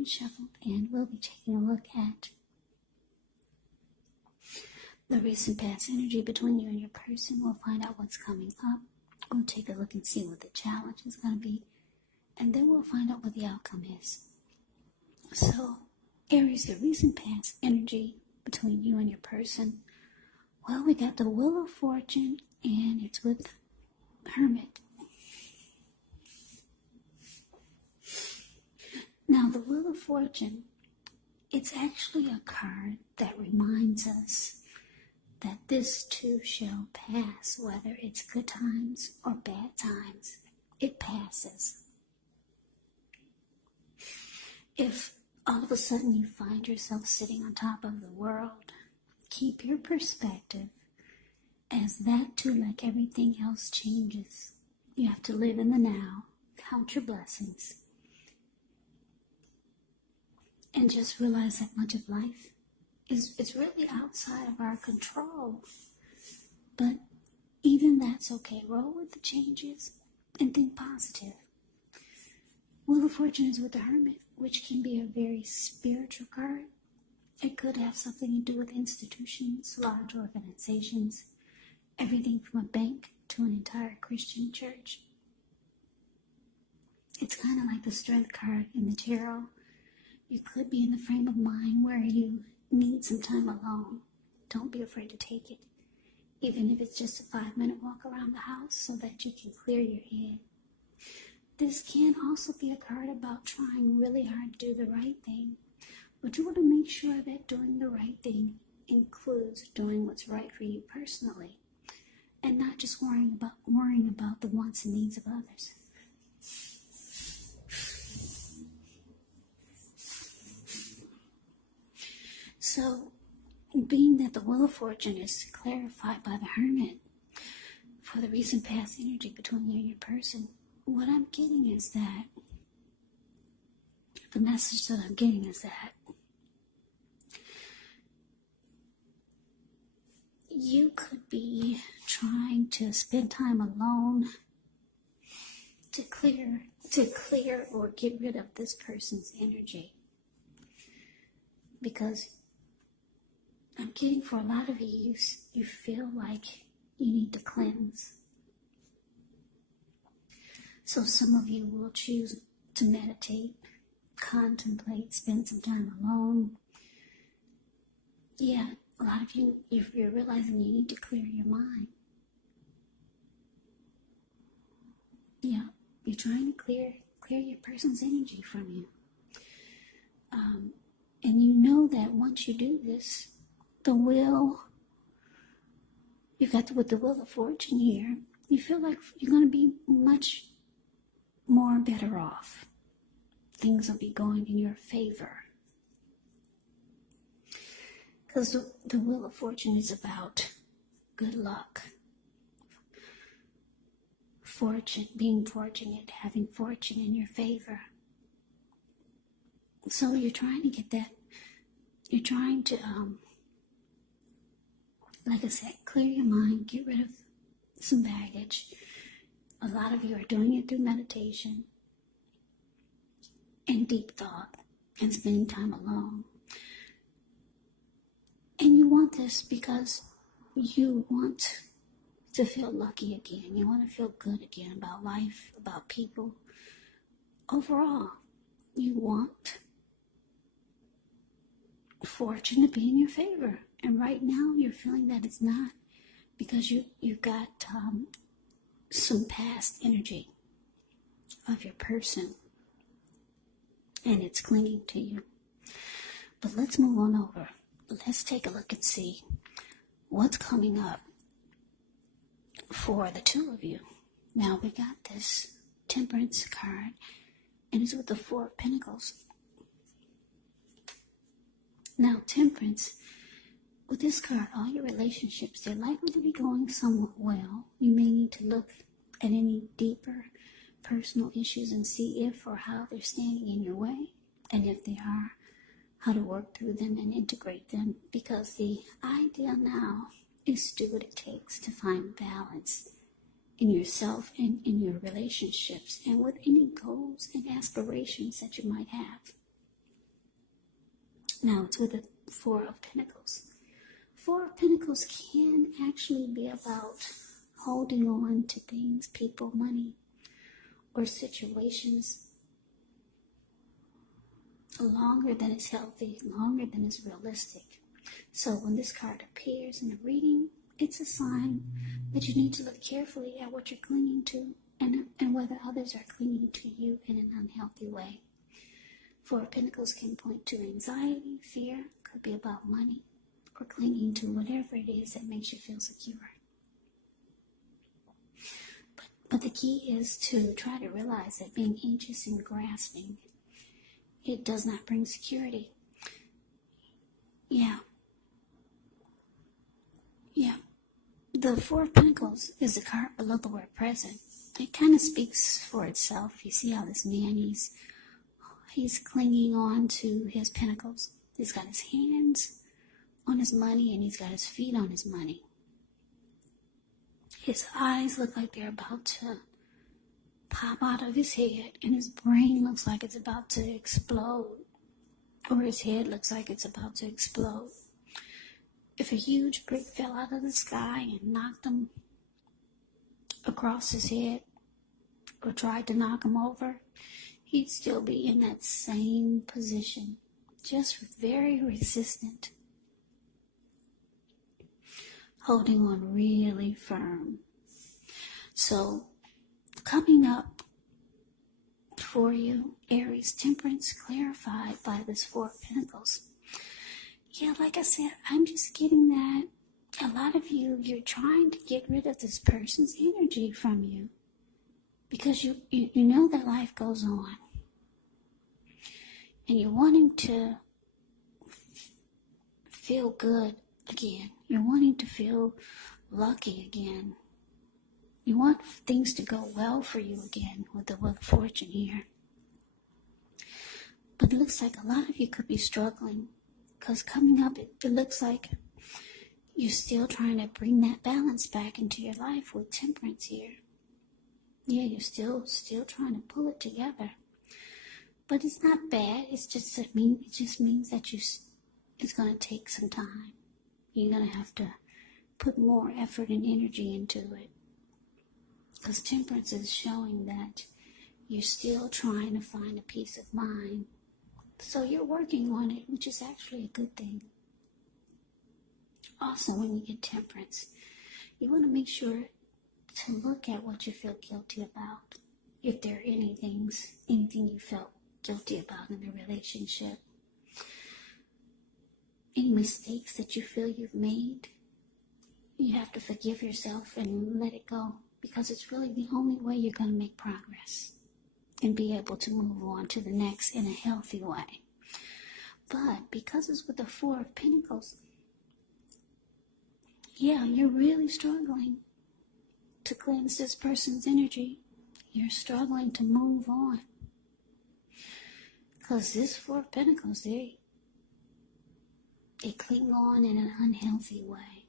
and shuffled, and we'll be taking a look at the recent past energy between you and your person. We'll find out what's coming up. We'll take a look and see what the challenge is going to be, and then we'll find out what the outcome is. So, Aries, the recent past energy between you and your person. Well, we got the Wheel of Fortune, and it's with Hermit. Now, the Wheel of Fortune, it's actually a card that reminds us that this too shall pass, whether it's good times or bad times. It passes. If all of a sudden you find yourself sitting on top of the world, keep your perspective, as that too, like everything else, changes. You have to live in the now, count your blessings, and just realize that much of life it's really outside of our control. But even that's okay. Roll with the changes and think positive. Wheel of Fortune is with the Hermit, which can be a very spiritual card. It could have something to do with institutions, large organizations, everything from a bank to an entire Christian church. It's kind of like the Strength card in the tarot. You could be in the frame of mind where you need some time alone. Don't be afraid to take it, even if it's just a 5-minute walk around the house so that you can clear your head. This can also be a card about trying really hard to do the right thing, but you want to make sure that doing the right thing includes doing what's right for you personally, and not just worrying about the wants and needs of others. So, being that the Wheel of Fortune is clarified by the Hermit for the recent past energy between you and your person, what I'm getting is that, the message that I'm getting is that you could be trying to spend time alone to clear or get rid of this person's energy. Because I'm getting for a lot of you, you feel like you need to cleanse. So some of you will choose to meditate, contemplate, spend some time alone. Yeah, a lot of you, you're realizing you need to clear your mind. Yeah, you're trying to clear your person's energy from you. And you know that once you do this, with the Wheel of Fortune here, you feel like you're going to be much more better off. Things will be going in your favor. Because the Wheel of Fortune is about good luck, fortune, being fortunate, having fortune in your favor. So you're trying to get that, you're trying to, like I said, clear your mind, get rid of some baggage. A lot of you are doing it through meditation and deep thought and spending time alone. And you want this because you want to feel lucky again. You want to feel good again about life, about people. Overall, you want fortune to be in your favor. And right now, you're feeling that it's not, because you've got some past energy of your person, and it's clinging to you. But let's move on over. Let's take a look and see what's coming up for the two of you. Now, we got this Temperance card, and it's with the Four of Pentacles. Now, Temperance, with this card, all your relationships, they're likely to be going somewhat well. You may need to look at any deeper personal issues and see if or how they're standing in your way, and if they are, how to work through them and integrate them, because the idea now is to do what it takes to find balance in yourself and in your relationships and with any goals and aspirations that you might have. Now it's with the Four of Pentacles. Four of Pentacles can actually be about holding on to things, people, money, or situations longer than is healthy, longer than is realistic. So when this card appears in a reading, it's a sign that you need to look carefully at what you're clinging to and whether others are clinging to you in an unhealthy way. Four of Pentacles can point to anxiety, fear, could be about money, or clinging to whatever it is that makes you feel secure. But the key is to try to realize that being anxious and grasping, it does not bring security. Yeah. The Four of Pentacles is the card below the word present. It kind of speaks for itself. You see how this man, he's clinging on to his pentacles. He's got his hands on his money and he's got his feet on his money. His eyes look like they're about to pop out of his head, and his brain looks like it's about to explode, or his head looks like it's about to explode. If a huge brick fell out of the sky and knocked him across his head, or tried to knock him over, he'd still be in that same position, just very resistant, holding on really firm. So, coming up for you, Aries, Temperance, clarified by this Four of Pentacles. Yeah, like I said, I'm just getting that a lot of you're trying to get rid of this person's energy from you, because you know that life goes on, and you're wanting to feel good again. You're wanting to feel lucky again. You want things to go well for you again with the Wheel of Fortune here. But it looks like a lot of you could be struggling, because coming up, it looks like you're still trying to bring that balance back into your life with Temperance here. Yeah, you're still trying to pull it together. But it's not bad. It just means that it's going to take some time. You're going to have to put more effort and energy into it. Because Temperance is showing that you're still trying to find a peace of mind. So you're working on it, which is actually a good thing. Also, when you get Temperance, you want to make sure to look at what you feel guilty about. If there are anything you felt guilty about in the relationship. Any mistakes that you feel you've made, you have to forgive yourself and let it go, because it's really the only way you're going to make progress and be able to move on to the next in a healthy way. But because it's with the Four of Pentacles, yeah, you're really struggling to cleanse this person's energy. You're struggling to move on. Because this Four of Pentacles, they cling on in an unhealthy way.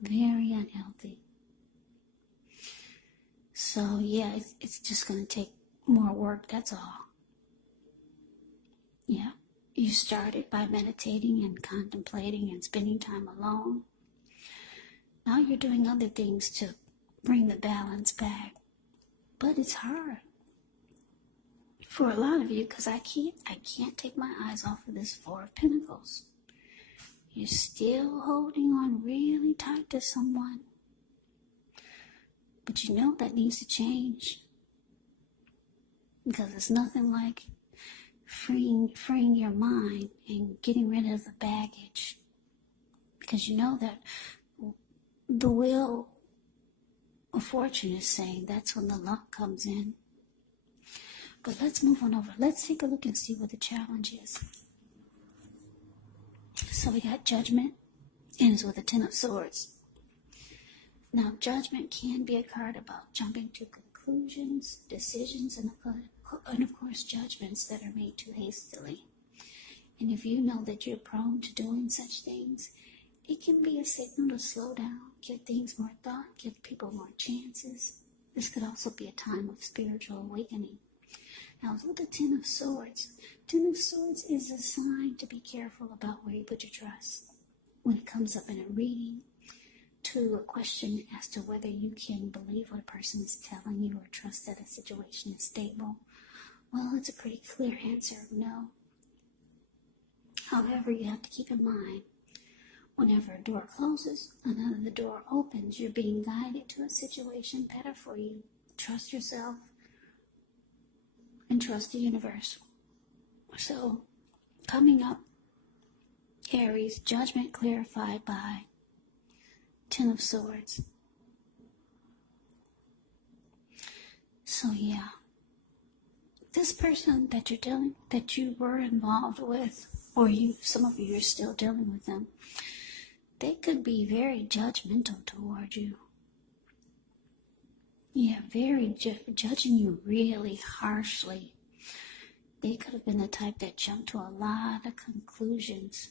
Very unhealthy. So, yeah, it's just going to take more work, that's all. Yeah, you started by meditating and contemplating and spending time alone. Now you're doing other things to bring the balance back. But it's hard for a lot of you, because I can't take my eyes off of this Four of Pentacles. You're still holding on really tight to someone. But you know that needs to change. Because it's nothing like freeing your mind and getting rid of the baggage. Because you know that the Wheel of Fortune is saying that's when the luck comes in. But let's move on over. Let's take a look and see what the challenge is. So we got Judgment, and it's with the Ten of Swords. Now, Judgment can be a card about jumping to conclusions, decisions, and of course, judgments that are made too hastily. And if you know that you're prone to doing such things, it can be a signal to slow down, give things more thought, give people more chances. This could also be a time of spiritual awakening. Now with the Ten of Swords. Ten of Swords is a sign to be careful about where you put your trust. When it comes up in a reading, to a question as to whether you can believe what a person is telling you or trust that a situation is stable, well, it's a pretty clear answer of no. However, you have to keep in mind, whenever a door closes, another door opens. You're being guided to a situation better for you. Trust yourself and trust the universe. So, coming up, Aries, judgment clarified by Ten of Swords. So yeah, this person that you were involved with, or some of you are still dealing with them, they could be very judgmental toward you. Yeah, very judging you really harshly. They could have been the type that jumped to a lot of conclusions.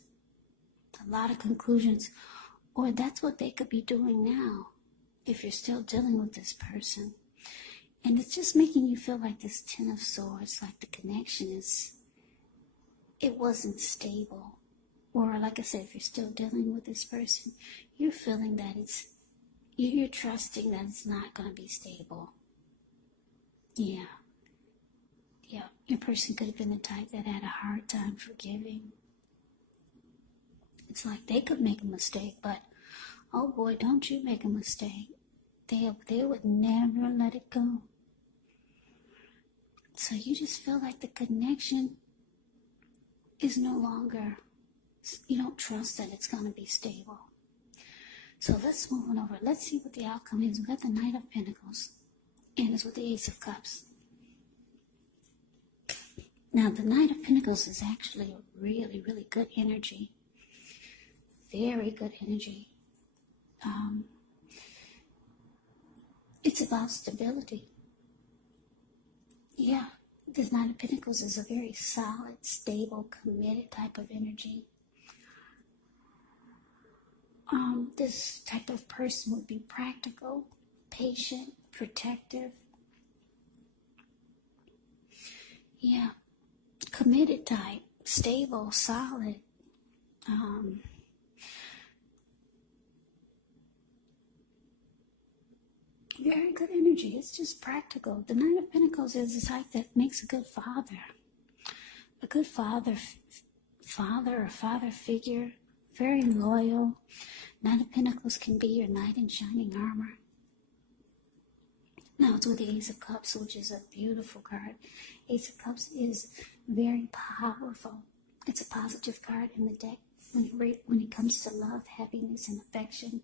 Or that's what they could be doing now, if you're still dealing with this person. And it's just making you feel like this Ten of Swords, like the connection it wasn't stable. Or like I said, if you're still dealing with this person, you're feeling that you're trusting that it's not going to be stable. Yeah, your person could have been the type that had a hard time forgiving. It's like they could make a mistake, but oh boy, don't you make a mistake. They would never let it go. So you just feel like the connection is no longer, you don't trust that it's going to be stable. So let's move on over. Let's see what the outcome is. We've got the Knight of Pentacles, and it's with the Ace of Cups. Now, the Knight of Pentacles is actually a really, really good energy. Very good energy. It's about stability. Yeah, this Knight of Pentacles is a very solid, stable, committed type of energy. This type of person would be practical, patient, protective. Yeah, committed type, stable, solid. Very good energy. It's just practical. The Knight of Pentacles is the type that makes a good father. A good father or father figure. Very loyal. Knight of Pentacles can be your knight in shining armor. Now it's with the Ace of Cups, which is a beautiful card. Ace of Cups is very powerful. It's a positive card in the deck when it comes to love, happiness, and affection.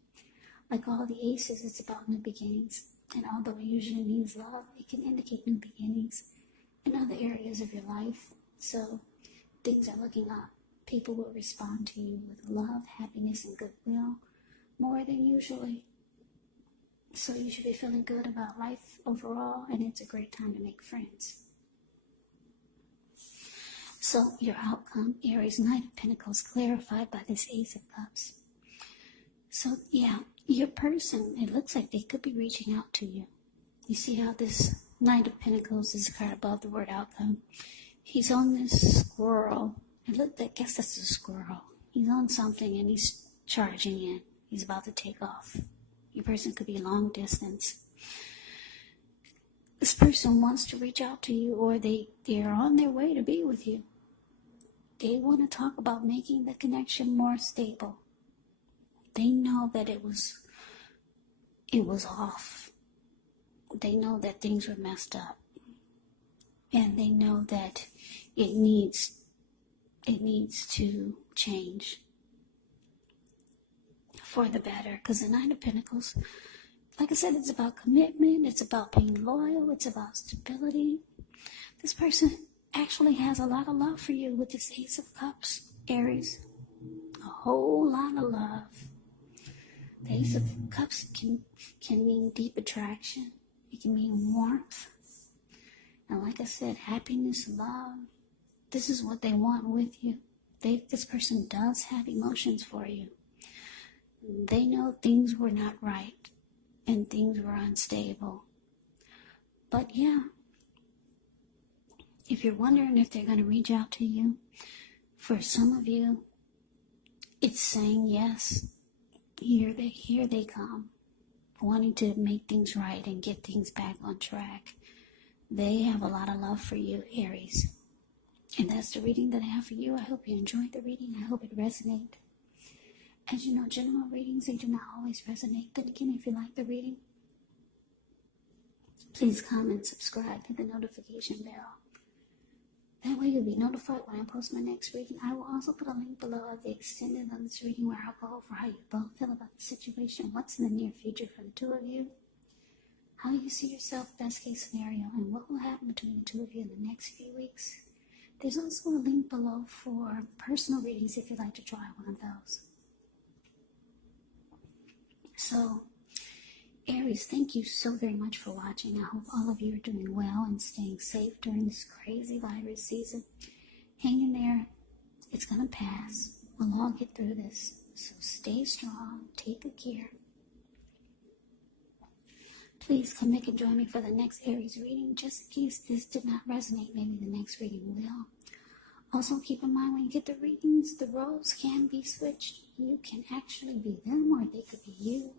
Like all the aces, it's about new beginnings. And although it usually means love, it can indicate new beginnings in other areas of your life. So things are looking up. People will respond to you with love, happiness, and goodwill more than usually. So you should be feeling good about life overall, and it's a great time to make friends. So your outcome, Aries, Knight of Pentacles, clarified by this Ace of Cups. So yeah, your person, it looks like they could be reaching out to you. You see how this Knight of Pentacles is a card above the word outcome. He's on this squirrel. I guess that's a squirrel. He's on something and he's charging in. He's about to take off. Your person could be long distance. This person wants to reach out to you, or they're on their way to be with you. They want to talk about making the connection more stable. They know that it was off. They know that things were messed up. And they know that it needs to change for the better. Because the Knight of Pentacles, like I said, it's about commitment. It's about being loyal. It's about stability. This person actually has a lot of love for you with this Ace of Cups, Aries. A whole lot of love. The Ace of Cups can mean deep attraction. It can mean warmth. And like I said, happiness, love. This is what they want with you. This person does have emotions for you. They know things were not right and things were unstable. But yeah, If you're wondering if they're going to reach out to you, for some of you, it's saying yes. Here they come, wanting to make things right and get things back on track. They have a lot of love for you, Aries. And that's the reading that I have for you. I hope you enjoyed the reading. I hope it resonated. As you know, general readings, they do not always resonate. Then again, if you like the reading, please comment, subscribe, hit the notification bell. That way you'll be notified when I post my next reading. I will also put a link below of the extended on this reading where I'll go over how you both feel about the situation, what's in the near future for the two of you, how you see yourself, best case scenario, and what will happen between the two of you in the next few weeks. There's also a link below for personal readings if you'd like to try one of those. So, Aries, thank you so very much for watching. I hope all of you are doing well and staying safe during this crazy virus season. Hang in there. It's going to pass. We'll all get through this. So stay strong. Take good care. Please come back and join me for the next Aries reading. Just in case this did not resonate, maybe the next reading will. Also keep in mind when you get the readings, the roles can be switched. You can actually be them or they could be you.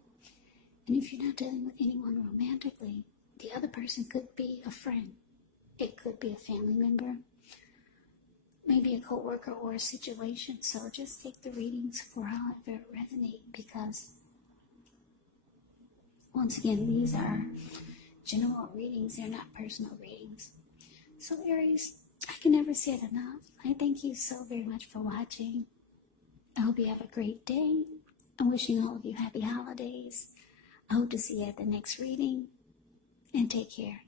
And if you're not dealing with anyone romantically, the other person could be a friend. It could be a family member, maybe a co-worker or a situation. So just take the readings for however it resonates, because once again, these are general readings. They're not personal readings. So Aries, I can never say it enough. I thank you so very much for watching. I hope you have a great day. I'm wishing all of you happy holidays. I hope to see you at the next reading, and take care.